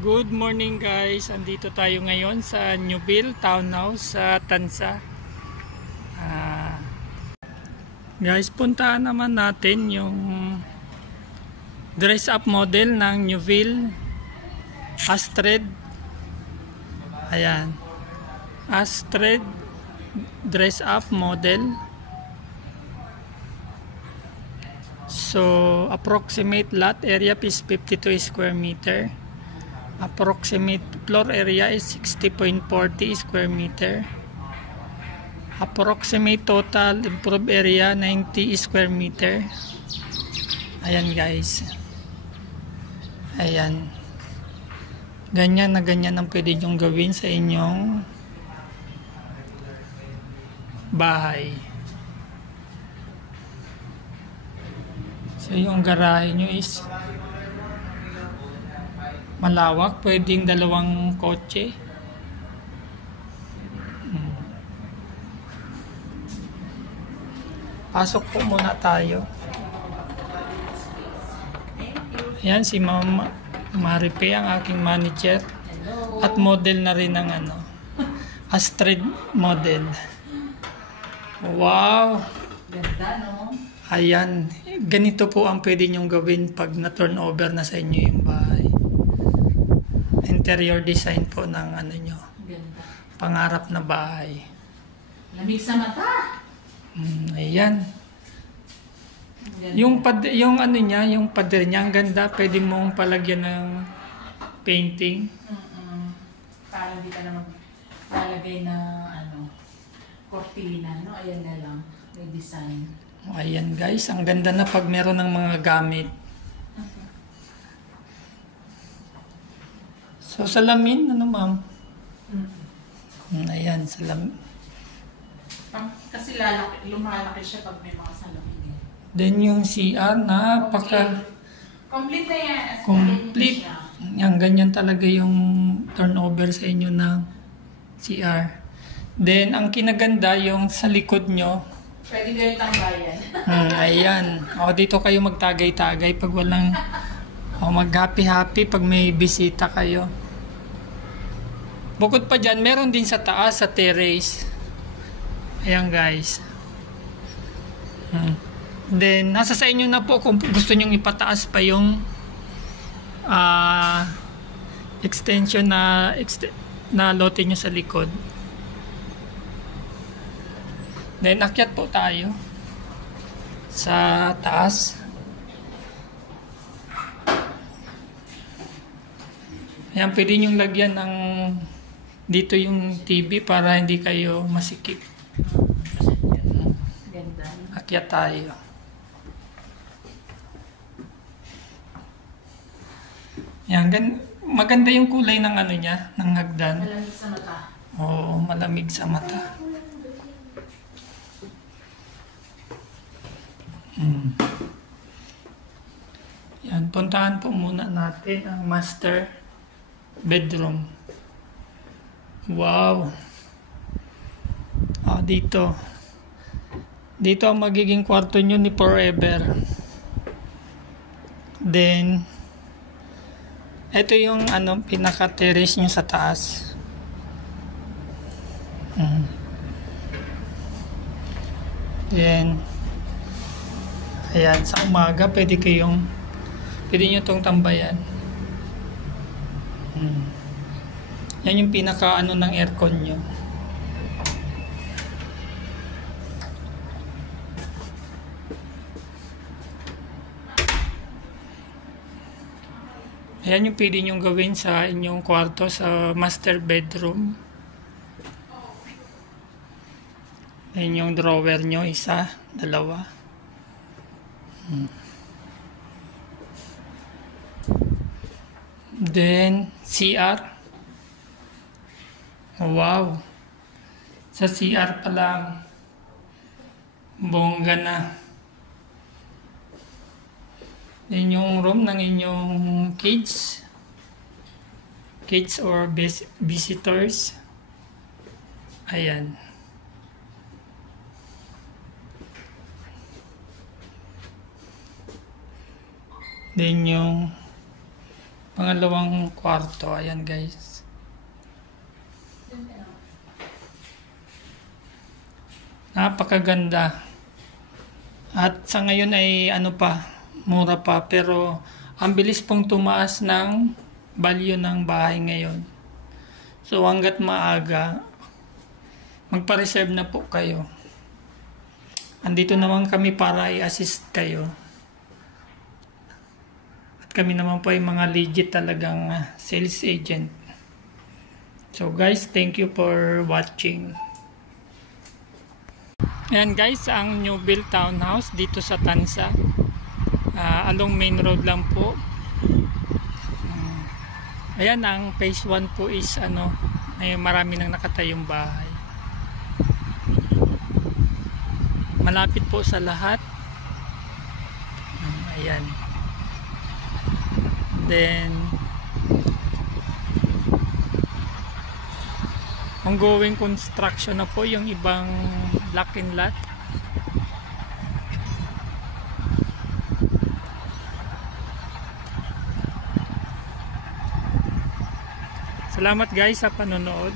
Good morning guys, andito tayo ngayon sa Newville Townhouse sa Tansa. Guys, puntaan naman natin yung dress up model ng Newville Astrid. Ayan, Astrid dress up model. So approximate lot area is 52 square meter. Approximate floor area is 60.40 square meter. Approximate total improved area 90 square meter. Ayan guys. Ayan. Ganyan na ganyan ang pwede nyong gawin sa inyong bahay. So yung garahe nyo is malawak, pwedeng dalawang kotse. Pasok po muna tayo. Ayan si Ma'am Maripe, ang aking manager. At model na rin ng Astrid model. Wow! Ganda, no? Ayan. Ganito po ang pwede nyong gawin pag na-turn over na sa inyo yung bahay. Interior design po ng nyo. Ganda. Pangarap na bahay. Lamig sa mata. Ayan. Ganda. Yung niya, yung pader niya, ang ganda. Pwede mong palagyan ng painting. Para hindi ka na maglalagay na cortina, no? Ayan na lang. May design. Ayan guys, ang ganda na pag meron ng mga gamit. So salamin, ma'am? Ayan, salamin. Kasi lumalaki siya pag may mga salamin. Then yung CR, napaka... Complete na yan. Complete. Yan, ganyan talaga yung turnover sa inyo ng CR. Then, ang kinaganda yung sa likod nyo. Pwede kayo tambayan. Ayan. O, dito kayo magtagay-tagay pag walang... O, mag-happy-happy pag may bisita kayo. Bukod pa dyan, meron din sa taas, sa terrace. Ayan guys. Then, nasa sa inyo na po kung gusto nyong ipataas pa yung extension na lote nyo sa likod. Then, akyat po tayo sa taas. Ayan, pwede nyong lagyan ng dito yung TV para hindi kayo masikip. Ganda. Akyat tayo. Yan, maganda yung kulay ng niya, ng hagdan. Malamig sa mata. Oo, malamig sa mata. Yan, puntahan po muna natin ang master bedroom. Wow. Dito. Dito ang magiging kwarto nyo ni forever. Then, ito yung pinaka-terrace nyo sa taas. Then, ayan, sa umaga pwede nyo itong tambayan. Yan yung pinaka ng aircon nyo. Ayan yung pwede nyong gawin sa inyong kwarto sa master bedroom. Ayan yung drawer nyo, isa, dalawa. Then, CR. Wow. Sa CR pa lang. Bongga na. Then yung room ng inyong kids. Kids or visitors. Ayan. Then yung Pangalawang kwarto. Ayan guys. Napakaganda. At sa ngayon ay ano pa, mura pa. Pero ang bilis pong tumaas ng value ng bahay ngayon. So hanggat maaga, magpa-reserve na po kayo. Andito naman kami para i-assist kayo. At kami naman po ay mga legit talagang sales agent. So guys, thank you for watching. Ayan guys, ang new build townhouse dito sa Tansa. Along main road lang po. Ayan, ang phase 1 po is ay marami nang nakatayong bahay. Malapit po sa lahat. Ayan. Then ongoing construction na po yung ibang block and lot. Salamat guys sa panonood.